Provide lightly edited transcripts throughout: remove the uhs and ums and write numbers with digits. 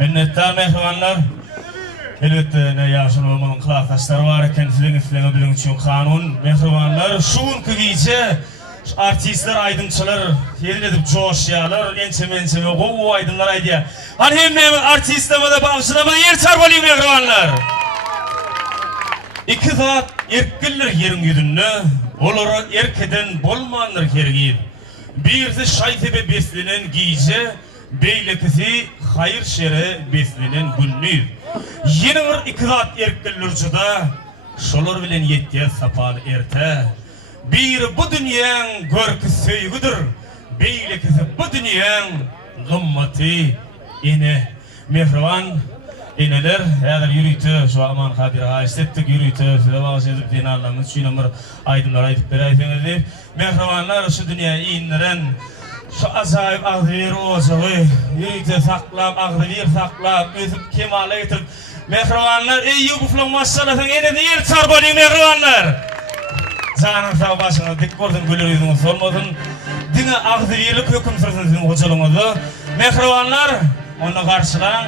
Minnettar mehribanlar. Elbette ne yaşlı olmanın kılaktaşları var eken filan bilin için kanun mehribanlar. Şun kıgıcı artistler, aydınçılar yerin edip coşyalar, ençeme o aydınlar aydiya. Hani hem artistlemede bağışlama yer çarbalıyım mehribanlar. İki zat erkiller yerin yüdünlü, olur erkeden bolmanlar kergiyip. Bir de şaytebe beslenen giyce, beylekisi hayır şere beslenen günlü. Yeni bir iki zat erkillercide, şolur bilen yettiye sapal erte. Bir bu dünyanın görkü söygüdür, beylekisi bu dünyanın gımmati ine. Mehriban ineler, eğer yürüytü, şu aman kadira istettik yürüytü, size bağış edip dini Allah'ımız şu numara aydınlar aydıp berayetiniz deyip, mehribanlar şu dünyaya inleren, şu acayip ağzıver ocağı, yürüytü saklap, ağzıver saklap, özüp kemale getirip, mehribanlar, ey yubuflan maşallah, ene de yer çarbalıyım mehribanlar. Canım sağ başına dik gördüm gülür yüzünüz olmadın, dine ağzıverlik hüküm sürsün sizin hocalığınızı, mehribanlar, onu karşılan,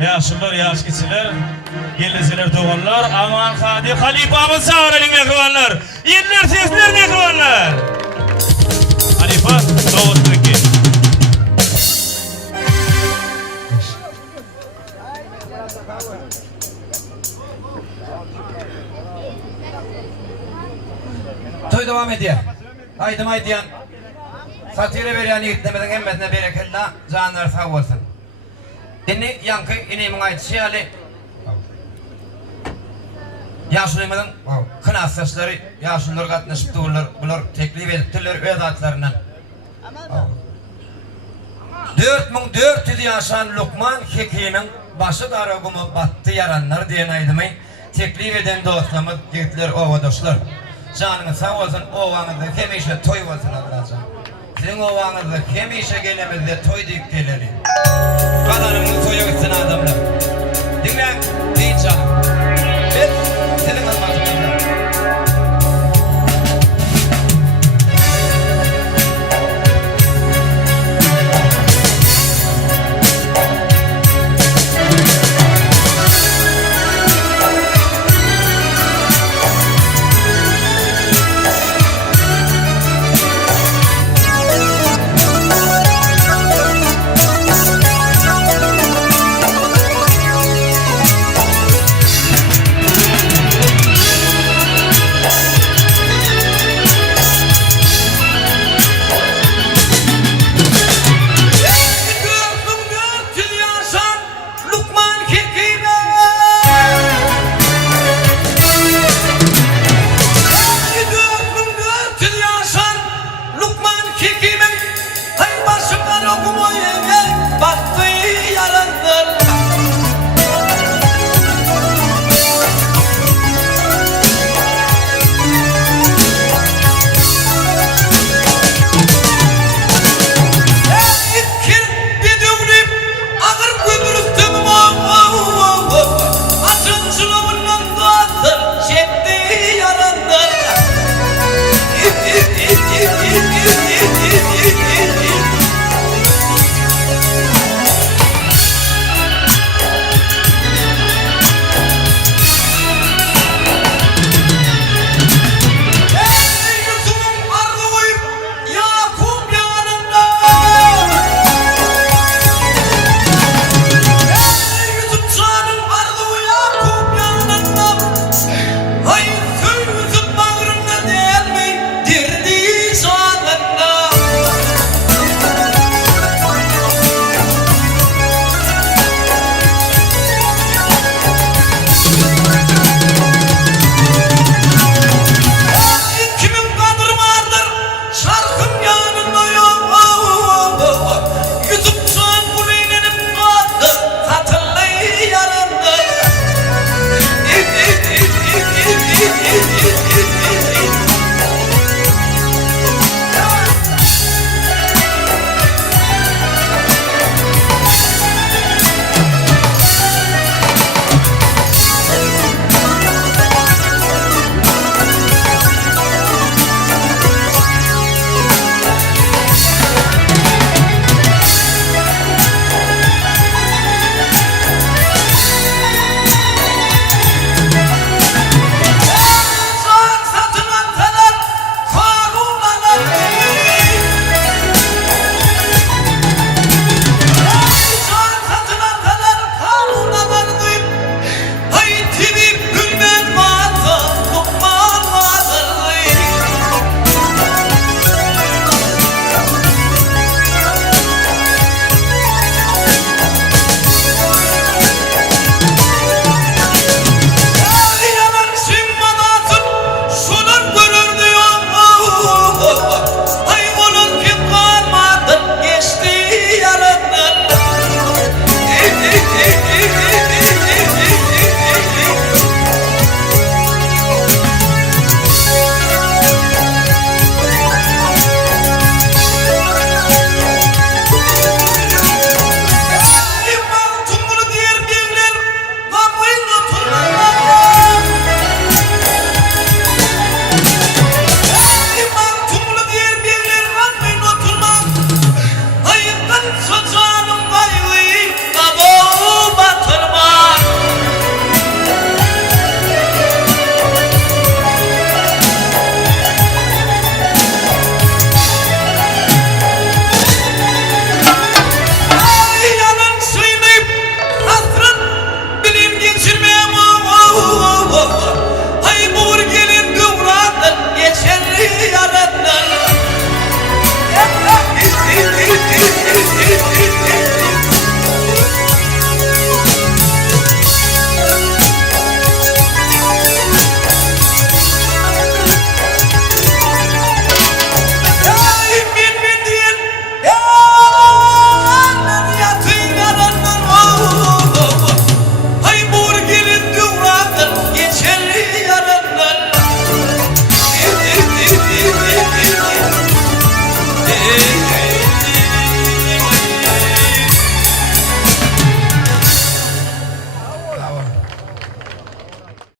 yaşlılar, yaş geçiler, geliciler, doğanlar, aman hadi halifamız çağıralım mehribanlar. Yerler sesler mehribanlar. Halifa doğuttu ki. Toy devam ediyor. Haydi haydiyan. Satire veren yitlemeden emmesine bereketla canlar sağ olsun. Inni yankı inimin aytışı hali. Yaşlıyımın kına saçları yaşlılar katlaşıp dururlar. Bunlar teklif ediptirler ödatlarından. 4400 yaşan Lukman Hekimin başı daragımı battı yaranlar diyen aydımay teklif eden dostlarımız gittiler ovadaşlar. Canınız sağ olsun, ovanızda hemişe toy olsun Allah'ım. Sizin ovanızda hemişe gelemizde toy deyip gelelim.